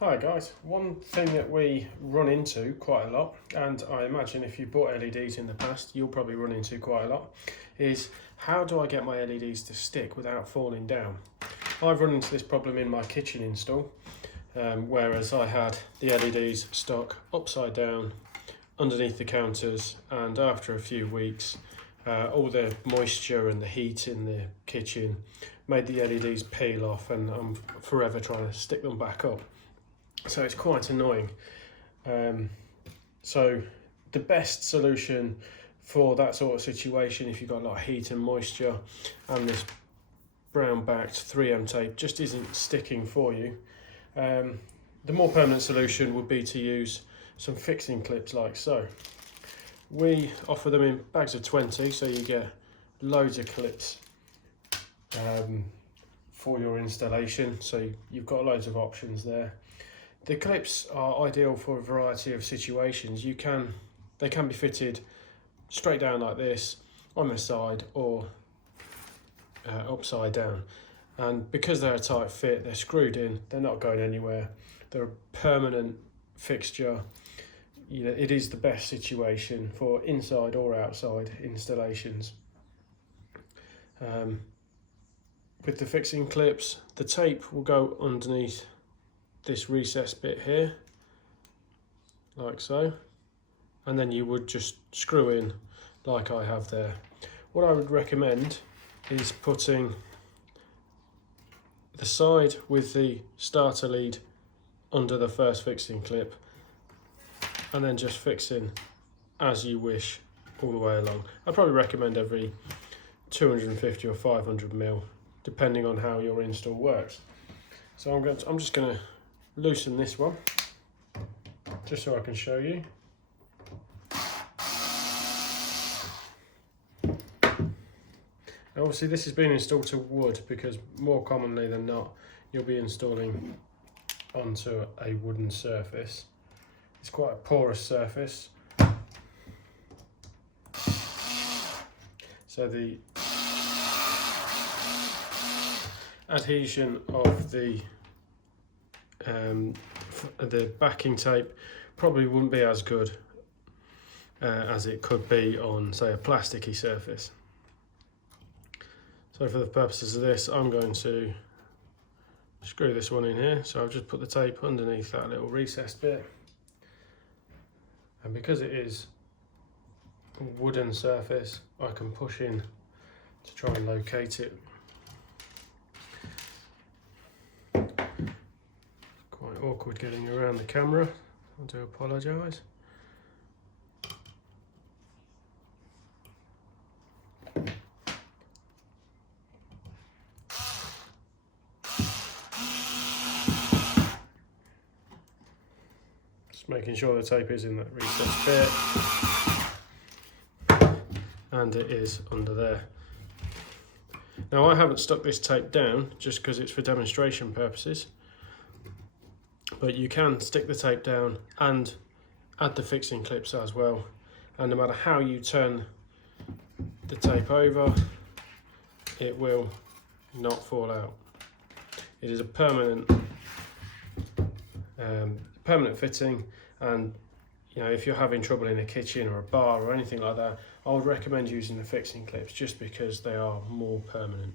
Hi guys, one thing that we run into quite a lot, and I imagine if you bought LEDs in the past you'll probably run into quite a lot, is how do I get my LEDs to stick without falling down? I've run into this problem in my kitchen install, whereas I had the LEDs stuck upside down underneath the counters, and after a few weeks all the moisture and the heat in the kitchen made the LEDs peel off, and I'm forever trying to stick them back up. So it's quite annoying. So the best solution for that sort of situation, if you've got a lot of heat and moisture and this brown backed 3M tape just isn't sticking for you, the more permanent solution would be to use some fixing clips like so. We offer them in bags of 20, so you get loads of clips for your installation, so you've got loads of options there. The clips are ideal for a variety of situations. They can be fitted straight down like this, on the side, or upside down. And because they're a tight fit, they're screwed in, they're not going anywhere. They're a permanent fixture. You know, it is the best situation for inside or outside installations. With the fixing clips, the tape will go underneath this recessed bit here, like so, and then you would just screw in like I have there. What I would recommend is putting the side with the starter lead under the first fixing clip, and then just fixing as you wish all the way along. I'd probably recommend every 250 or 500 mil, depending on how your install works. So I'm just going to loosen this one just so I can show you. Obviously this has been installed to wood because more commonly than not you'll be installing onto a wooden surface. It's quite a porous surface, so the adhesion of the backing tape probably wouldn't be as good as it could be on, say, a plasticky surface. So for the purposes of this, I'm going to screw this one in here. So I've just put the tape underneath that little recessed bit, and because it is a wooden surface, I can push in to try and locate it. Quite awkward getting around the camera, I do apologise. Just making sure the tape is in that recessed bit, and it is under there. Now I haven't stuck this tape down just because it's for demonstration purposes, but you can stick the tape down and add the fixing clips as well, and no matter how you turn the tape over, it will not fall out. It is a permanent fitting, and you know, if you're having trouble in a kitchen or a bar or anything like that, I would recommend using the fixing clips just because they are more permanent.